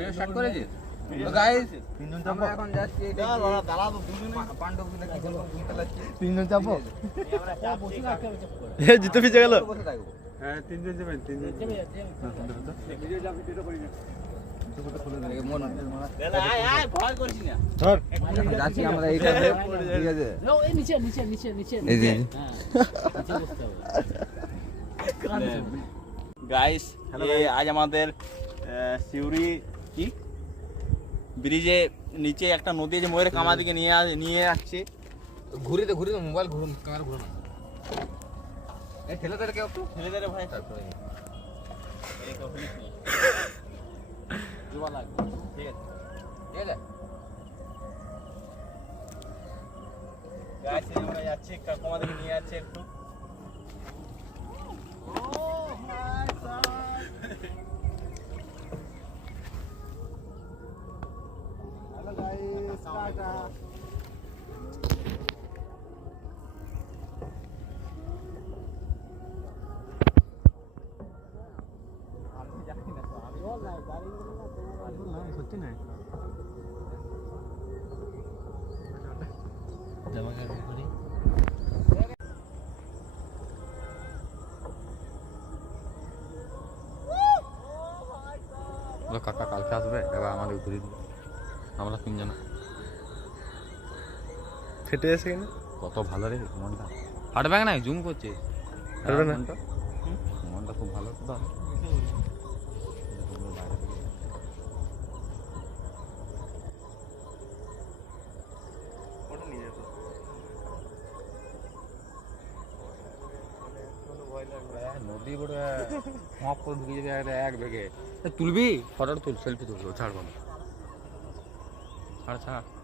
Video start করেছিস তো guys আমরা এখন যাচ্ছি দাঁড়া তো দুজন পাণ্ডব গুলো কি করব ঘুরতে লাগছে তিনজন চাপো আমরা বসে থাকতে হবে চুপ করে এ জিতে পিছে গেল বসে থাকবো হ্যাঁ তিনজন যাবেন তিনজন ভিডিও যাবে ভিডিও করে মন আয় আয় ভয় করিস না ধর যাচ্ছি আমরা এইখানে ঠিক আছে নো এই নিচে নিচে নিচে নিচে এই যে হ্যাঁ নিচে বসতে হবে গাইস আজ আমাদের সিউড়ি কি ব্রিজে নিচে একটা নদী আছে ময়ূরের কামা দিকে নিয়ে যাচ্ছে ঘুরে দে মোবাইল ঘুরুন ক্যামেরা ঘুরুন এই ঠেলে দে কেউ একটু ছেলে দেরে ভাই তারপরে জোয়া লাগবে ঠিক আছে ঠিক আছে গাইস আমরা যাচ্ছি কামা দিকে নিয়ে যাচ্ছে একটু হ্যালো গাইস টাটা সত্যি না জামা কাপড় করি কাকা কালকে আসবে এবার আমাদের ঘুরে দিবে আমরা তিনজন ফেটে এসে কেন কত ভালো রে মনটা ফাটবে না জুম করছে ফাটবে না? মনটা খুব ভালো তো নদী বড় মাপ করে ঢুকে যাবে এক বেগে তুলবি ফটো তুল সেলফি তুলবি ছাড়বো না ছাড় ছাড়